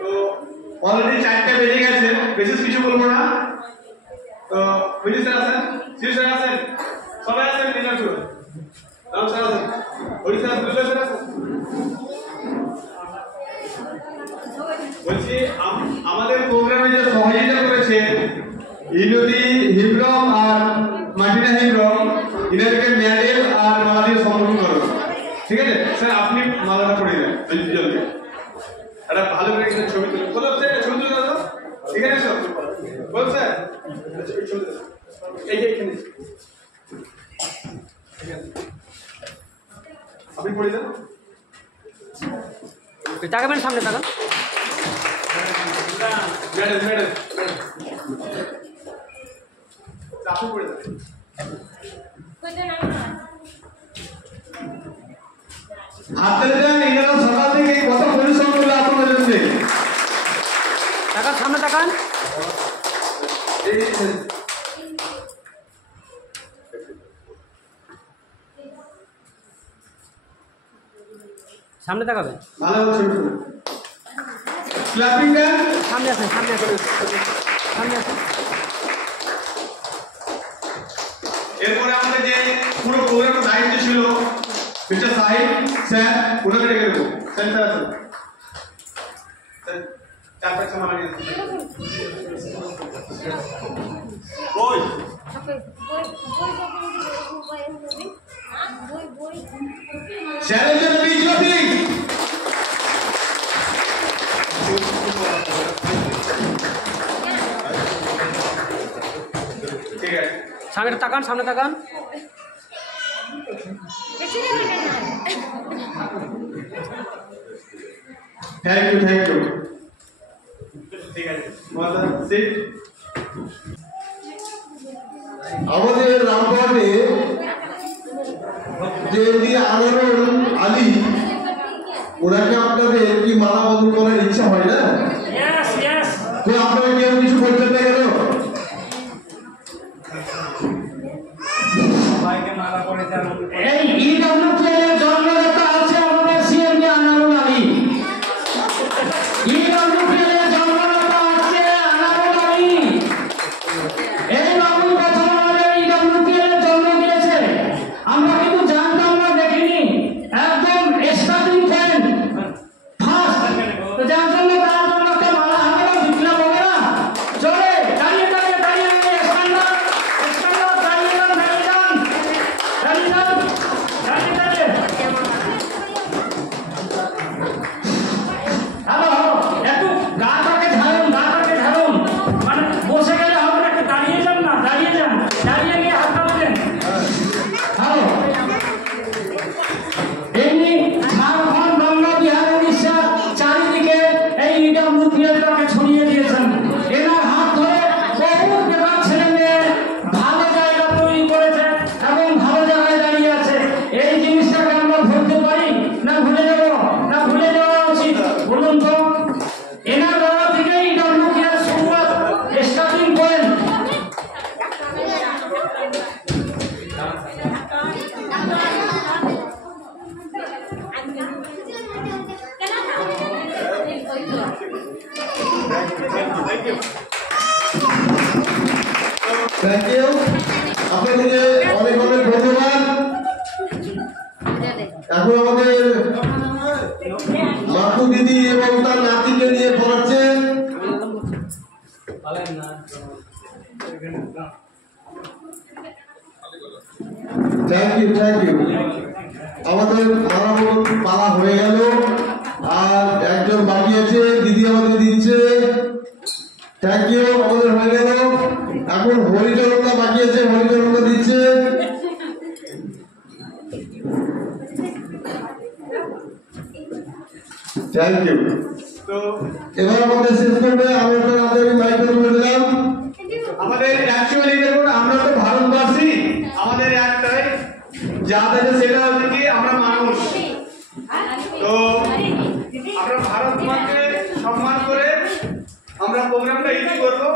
তো অলরেডি 4টা বেজে গেছে, বিশেষ কিছু বলবো না। তো বিজয় স্যার আছেন, শিশু স্যার আছেন, সবাই আছেন, ডিনার করুন। রাম স্যার আছেন, হরি স্যার, দুর্গা স্যার আছেন। বলছি আমাদের প্রোগ্রামে যে সহযোগিতা করেছে ইনতি হিব্রম আর মার্টিনা হিব্রম, ইনাদেরকে মেডেল আর মালা দিয়ে সম্মানিত করুন। ঠিক আছে স্যার, আপনি মালাটা পরিয়ে দেন দুজনকে। একটা ভালো করে একটা ছবি তুলুন। বলো স্যার, একটা ছবি তুলে দাও। এখানে এসো। বল স্যার, ছবি তুলে দাও। এই যে এখানে আপনি পরিয়ে দেন। তাকাবেন সামনে, তাকান। মেডেল মেডেল আপনি পরিয়ে দেন। হাতের দেন। এখানে সকাল থেকে কত পরিশ্রম করলে আপনাদের জন্য। তাকান সামনে, তাকান। সামনে তাকাবেন। ভালো ছবি তুলুন। ক্ল্যাপিং দেন। সামনে আসেন, সামনে আসেন, সামনে আসেন। এরপরে আমাদের যে পুরো প্রোগ্রামের দায়িত্ব ছিল মিস্টার সাহিব স্যার, ওনাকে ডেকে দেবো। স্যার স্যার আছেন, স্যার 4-5 মালা নিয়ে আসুন। ওই স্যারের জন্য বিজেপি ঠিক আছে। সামনে তাকান, সামনে তাকান। Thank you thank you. ঠিক আছে মাতা সিট। আমাদের রামপুরহাটে যে আনোয়ারুল আলী, ওনাকে আপনাদের কি মালা বদল করার ইচ্ছা হয় না? তো আপনারা কেউ কিছু বলছেন না কেন? এই ইডব্লিউপিএল জন্মদাতা আছে আমাদের সিএমডি আনোয়ারুল আলী। ইডব্লিউপিএল জন্মদাতা আছে আনোয়ারুল আলী। এই বাবু প্রথম আমাদের ইডব্লিউপিএল জন্ম দিয়েছে। আমরা কিন্তু জানতাম না, দেখিনি, একদম স্টার্টিং পয়েন্ট ফার্স্ট। তো যার জন্য তার জন্য একটা মালা হবে না, বিপ্লব হবে না। চলে দাঁড়িয়ে দাঁড়িয়ে দাঁড়িয়ে স্ট্যান্ড আপ, স্ট্যান্ড আপ, দাঁড়িয়ে যান, দাঁড়িয়ে যান, দাঁড়িয়ে যান, দাঁড়িয়ে দাঁড়িয়ে। হ্যালো, একটু গাটাকে ঝাড়ুন, গাটাকে ঝাড়ুন। মানে বসে গেলে হবে না, একটু দাঁড়িয়ে যান না, দাঁড়িয়ে যান, দাঁড়িয়ে গিয়ে হাত নামাবেন। হ্যালো, এমনি ঝাড়খণ্ড, বাংলা, বিহার, উড়িষ্যা চারিদিকে এই ইডব্লিউপিএলটাকে ছড়িয়ে দিয়েছেন। এনার হাত ধরে বহু বেকার ছেলে মেয়ে ভালো জায়গা তৈরি করেছে এবং ভালো জায়গায় দাঁড়িয়ে আছে। এই জিনিসটাকে আমরা ভুলতে পারি না, ভুলে যাব না, ভুলে যাওয়া উচিত? বলুন তো। এনার দ্বারা থেকে ইডব্লিউপিএল শুরুয়াত, স্টার্টিং পয়েন্ট। থ্যাংক ইউ, আপনাদেরকে অনেক অনেক ধন্যবাদ। এখন আমাদের মাকু দিদি এবং তার নাতিকে নিয়ে পড়াচ্ছেন। Thank you thank you. আমাদের পালা হয়ে গেল, আর একজন বাকি আছে, দিদি আমাদের দিচ্ছে। থ্যাংক ইউ, আমাদের হয়ে গেল। এখন হরিচরণদা বাকি আছে, হরিচরণদা দিচ্ছে। Thank you. তো এবার আমাদের শেষ করবে, আমি আপনার হাতে মাইক্রো তুলে দিলাম। আমাদের অ্যাকচুয়ালি দেখুন, আমরা তো ভারতবাসী, আমাদের একটাই জাত আছে, সেটা হচ্ছে কি আমরা মানুষ। তো আমরা ভারত মাকে সম্মান করে আমরা প্রোগ্রামটা ইজি করবো।